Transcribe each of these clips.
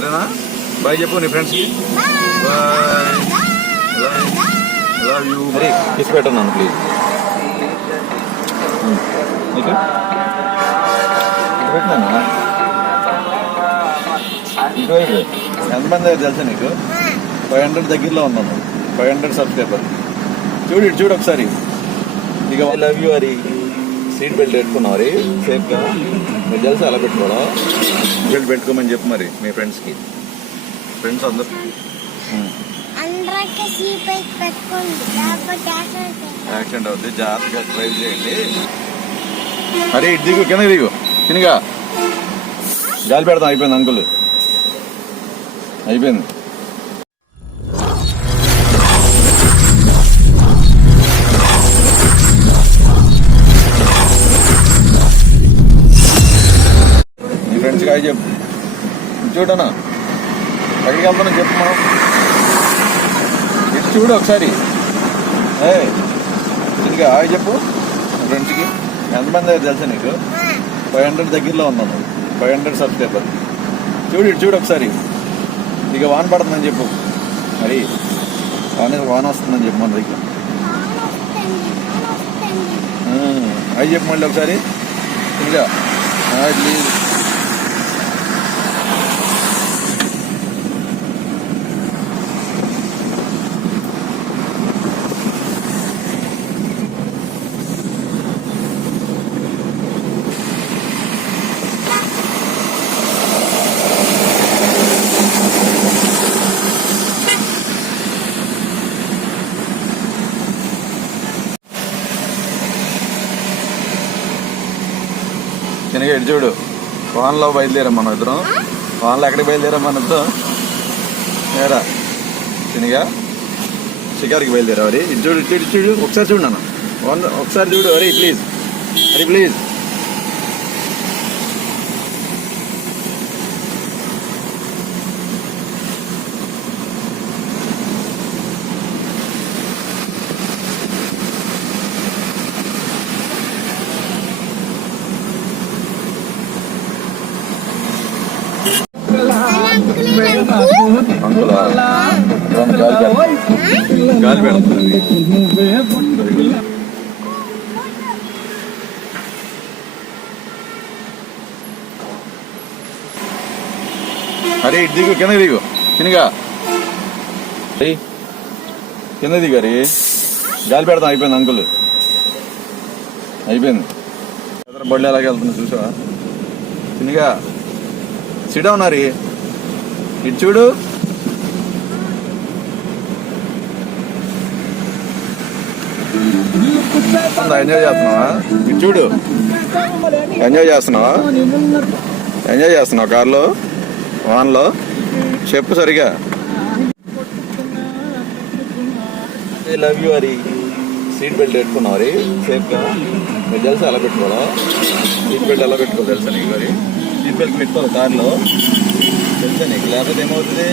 సరేనా? బాయ్ చెప్పు నీ ఫ్రెండ్స్కి బాయ్. లవ్ యూ మరి కిస్ పెట్టన్నాను ప్లీజ్ నీకు? పెట్టినా ఇటువైపు ఎంతమంది అయ్యారు తెలుసా నీకు? ఫైవ్ హండ్రెడ్ దగ్గరలో ఉన్నాను ఫైవ్ హండ్రెడ్ సబ్స్క్రైబర్. చూడు చూడు ఒకసారి. ఇక లవ్ యూ అరి సీట్ బెల్ట్ పెట్టుకున్నావు అరి సేఫ్గా మీరు తెలుసా అలా పెట్టుకోవడం బెల్ట్ పెట్టుకోమని చెప్పు మరి మీ ఫ్రెండ్స్కి. ఫ్రెండ్స్ అందరు. యాక్సిడెంట్ అవుతుంది. జాగ్రత్తగా డ్రైవ్ చేయండి. అరే ఇటు దిగు కింద దిగు. తినిగా. గాలి పెడతాం అయిపోయింది అంకుల్. అయిపోయింది. హాయ్ చెప్పు. చూడనా? ఎక్కడికి వెళ్తానో చెప్పు మనం. ఇటు చూడు ఒకసారి. ఏ హాయ్ చెప్పు. ఫ్రెండ్స్కి ఎంతమంది అయ్యారు తెలుసా నీకు? ఫైవ్ హండ్రెడ్ దగ్గరలో ఉన్నాను. ఫైవ్ హండ్రెడ్ సబ్స్క్రైబర్ చూడు ఇటు చూడు ఒకసారి. ఇక వాన పడుతుందని చెప్పు. మరి వాన వాన వస్తుందని చెప్పు మన దగ్గర. అవి చెప్పు మళ్ళీ ఒకసారి. ఇంకా ప్లీజ్ చిన్నగా ఇటు చూడు. వాన్లో బయలుదేరాం మనం ఇద్దరం. వాన్లో ఎక్కడికి బయలుదేరాం మన ఇద్దరం? ఏరా చిన్నగా షికార్కి బయలుదేరా అరి ఇటు చూడు ఇటు చూడు. ఒకసారి చూడు నాన్న. వన్ ఒకసారి చూడు. అరే ప్లీజ్. అరే ప్లీజ్. గాలి పెడుతుంది అరే ఇటు దిగు కింద దిగు. చిన్నగా. కింద దిగారి గాలి పెడతాం అయిపోయింది అంకుల్. అయిపోయింది. బళ్ళు ఎలాగ వెళ్తుంది చూసావా? చిన్నగా. సిడా ఉన్నారు ఇటు చూడు. ఎంజాయ్ చేస్తున్నావా? ఇటు చూడు. ఎంజాయ్ చేస్తున్నావా? ఎంజాయ్ చేస్తున్నావు కార్లో? వాన్లో? చెప్పు సరిగా. లవ్ యూ అరి సీట్ బెల్ట్ పెట్టుకున్నావు అరి సేఫ్గా మీరు తెలుసా ఎలా పెట్టుకోవాలా? సీట్ బెల్ట్ ఎలా పెట్టుకో తెలుసా నీకు మరి సీట్ బెల్ట్ పెట్టుకోవాలి కార్లో. తెలుసా నీకు? లేకపోతే ఏమవుతుంది?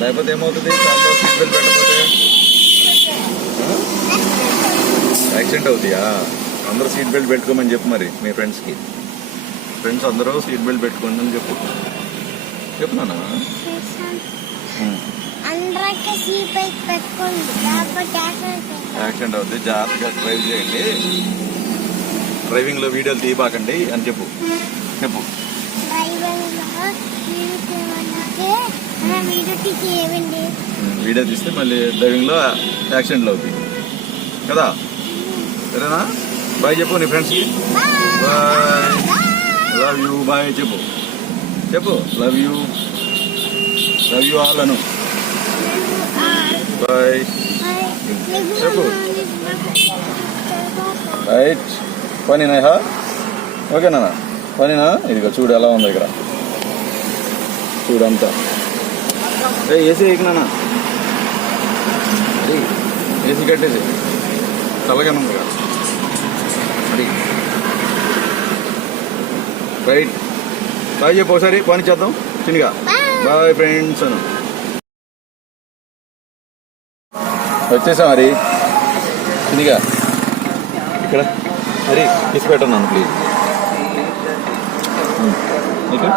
లేకపోతే ఏమవుతుంది? కార్లో సీట్ బెల్ట్ పెట్టకపోతే యాక్సిడెంట్ అవుతాయా? అందరూ సీట్ బెల్ట్ పెట్టుకోమని చెప్పు మరి మీ ఫ్రెండ్స్కి. ఫ్రెండ్స్ అందరూ సీట్ బెల్ట్ పెట్టుకోండి అని చెప్పు. లేకపోతే యాక్సిడెంట్ అవుతుంది. జాగ్రత్తగా డ్రైవ్ చేయండి. డ్రైవింగ్లో వీడియోలు తీయబాకండి అని చెప్పు. చెప్పు. వీడియో తీస్తే మళ్ళీ డ్రైవింగ్లో యాక్సిడెంట్లు అవుతాయి కదా? సరేనా? బాయ్ చెప్పు నీ ఫ్రెండ్స్కి బాయ్. లవ్ యూ బాయ్ చెప్పు. చెప్పు. Love you love you all Anu. Bye. చెప్పు. రైట్ పనినా ఓకేనా పనినా ఇదిగో చూడు ఎలా ఉంది ఇక్కడ. చూడు అంతా ఏ ఏసీ ఎక్కినా అది ఏసీ కట్టేసి చల్లగానే ఉంది కదా. అది రైట్. బాయ్ చెప్పు ఒకసారి పని చేద్దాం. చిన్నగా బాయ్. ఫ్రెండ్స్ అను. వచ్చేసాం మరి చిన్నగా ఇక్కడ. మరి కిస్ పెట్టన్నాను ప్లీజ్ నీకు?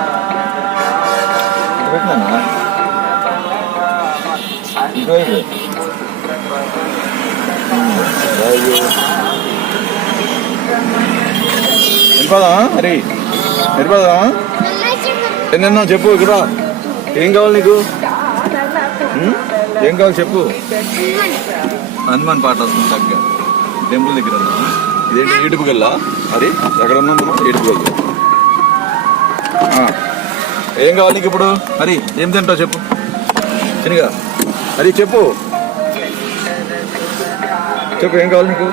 పెట్టినా ఇటువైపు అయ్యో వెళ్ళిపోదామా హరి వెళ్ళిపోదామా చెప్పు ఎన్నెన్నో చెప్పు ఇక్కడ ఏం కావాలి నీకు? ఏం కావాలి చెప్పు. హనుమాన్ పాట వస్తుంది చక్కగా. టెంపుల్ దగ్గర ఉన్నా. ఇదేంటి ఏడుపు గల్లా అది ఎక్కడ ఉన్నాం మనం? ఏడుపు గల్లు ఆ. ఏం కావాలి నీకు ఇప్పుడు? హరి ఏం తింటావు చెప్పు. చినిగా హరి చెప్పు. చెప్పు ఏం కావాలి నీకు?